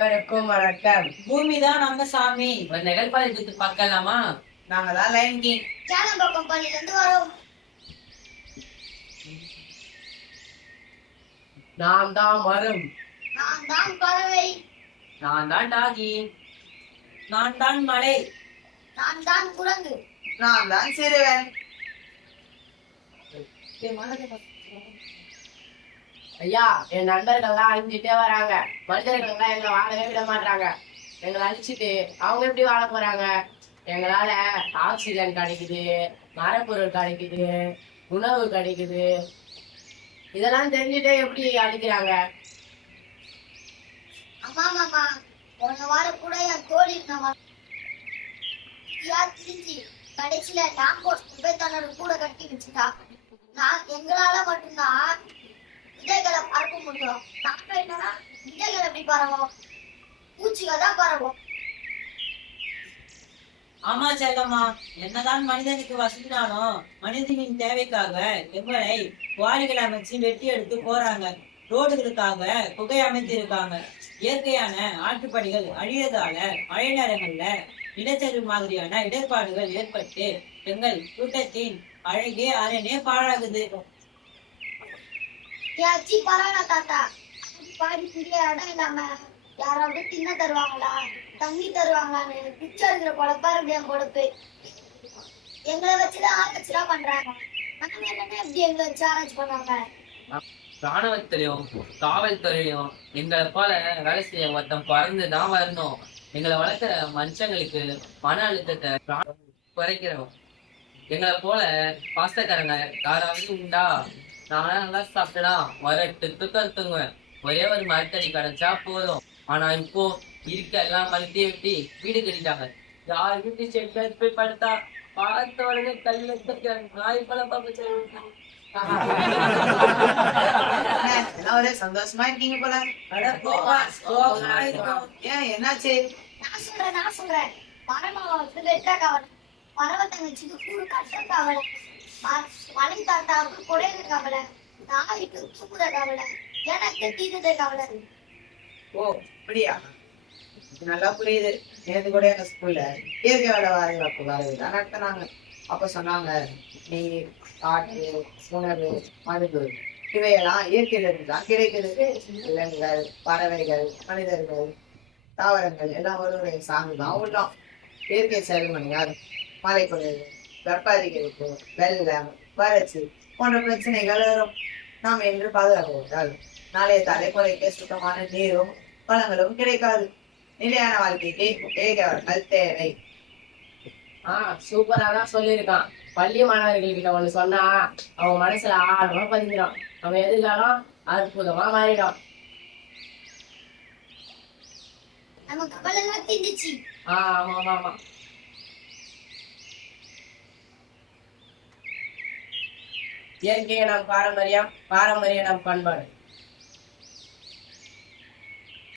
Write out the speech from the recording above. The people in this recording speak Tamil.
அனைவருக்கும் வணக்கம். பூமிதான் நம்ம சாமி. ஒரு நிகழ்பாடு பார்க்கலாமா? நாங்க தான் லைன் கிங். சேலம்பாக்கம் பள்ளியிலிருந்து வரோம். நான் தான் மரம். நான் தான் பறவை. நான் தான் டாகி. நான் தான் மலை. நான் தான் குரங்கு. நான் தான் சிறுவன். ஐயா, என் நண்பர்கள்லாம் அழிஞ்சிட்டே வராங்க. மனிதர்கள்லாம் எங்களை வாழவே விட மாட்டாங்க. எங்களை அழிச்சிட்டு அவங்க எப்படி வாழ போறாங்க? எங்களால ஆக்சிஜன் கிடைக்குது, மரப்பொருள் கிடைக்குது, உணவு கிடைக்குது. இதெல்லாம் தெரிஞ்சுட்டே எப்படி அழிக்கிறாங்க? அம்மா மாமா, போன வாரம் கூட என் தோழி திரிஞ்சு கடைசியில டாம்போஸ்ட் போய் தன்னோட கூட கட்டி வச்சுட்டா. எங்களால மட்டும்தான் விதைகளை பறக்க முடியும். நம்ம என்னன்னா விதைகள் எப்படி பரவும்? பூச்சிகள் தான் பரவும். ஆமா செல்லம்மா, என்னதான் மனிதனுக்கு வசதினாலும் மனிதனின் தேவைக்காக எங்களை வாளிகள் அமைச்சு வெட்டி எடுத்து போறாங்க. ரோடுகளுக்காக புகை அமைத்திருக்காங்க. இயற்கையான ஆற்றுப்படிகள் அழியதால மழை நேரங்கள்ல நிலச்சரிவு மாதிரியான இடர்பாடுகள் ஏற்பட்டு எங்கள் கூட்டத்தின் அழகே அரணே பாழாகுது. யாச்சி பரவாயில்ல தாத்தா, பாடி புரிய இடம் இல்லாம யாராவது தின்ன தருவாங்களா, தண்ணி தருவாங்களான்னு பிச்சை இருக்கிற பொழப்பா இருக்கு என் பொழப்பு. எங்களை வச்சுதான் ஆராய்ச்சிலாம் பண்றாங்க. நம்ம என்னன்னா எப்படி எங்களை வச்சு ஆராய்ச்சி பண்ணுவாங்க? ராணுவத்திலையும் காவல்துறையிலையும் எங்களை போல வேலை செய்ய ஒருத்தன் பறந்துதான் வரணும். எங்களை வளர்க்குற மனுஷங்களுக்கு மன அழுத்தத்தை குறைக்கிறோம். எங்களை போல பாசக்காரங்க யாராவது உண்டா? நானா நல்லா சாப்பிட்டா வரட்டு கருத்துங்க. ஒரே ஒரு மரத்தடி கிடைச்சா போதும். ஆனா இப்போ இருக்க எல்லாம் மரத்தையே வெட்டி வீடு கட்டிட்டாங்க. யார் வீட்டு செட்டு போய் படுத்தா பார்த்த உடனே கல்ல நாய் பழம் பார்க்க ஒரே சந்தோஷமா இருக்கீங்க போல. ஏன் என்னாச்சு? நான் சொல்றேன் மரமா வந்து வெட்டா கவலை, மரவ தங்கச்சிக்கு கூறு கட்ட கவலை, மலை தாத்தாவுக்கு குடையிற கவலை, நாய்க்கு தூக்குற கவலை, எனக்கு தீர்த்த கவலை. ஓ அப்படியா? நல்லா புரியுது. நேற்று கூட எங்க ஸ்கூல்ல இயற்கை வேலை வாரங்கள் நடத்தினாங்க. அப்ப சொன்னாங்க, நீர், காற்று, உணவு, மருந்து இவையெல்லாம் இயற்கையில இருந்துதான் கிடைக்குது. விலங்குகள், பறவைகள், மனிதர்கள், தாவரங்கள் எல்லாம் ஒரு சார்ந்துதான் உள்ளோம். இயற்கை செல்மணியால் மழை பொழிவு, வெப்பாதிகரிப்பு, வெள்ளம், வறட்சி போன்ற பிரச்சனைகள் வரும். நாம் என்று பாதுகாக்கப்பட்டால் நாளைய தலைமுறைக்கு சுத்தமான நீரும் வளங்களும் கிடைக்காது. நிலையான வாழ்க்கைக்கு ஏகவர்கள் தேவை. சூப்பரா தான் சொல்லியிருக்கான். பள்ளி மாணவர்கள் கிட்ட ஒண்ணு சொன்னா அவங்க மனசுல ஆழமா பதிஞ்சிடும். அவன் எதிர்காலம் அற்புதமா மாறிடும். நம்ம கவலை எல்லாம் தீர்ந்துச்சு. ஆமா ஆமா ஆமா. இயற்கையை நம் பாரம்பரியம், பாரம்பரியம் நம் பண்பாடு.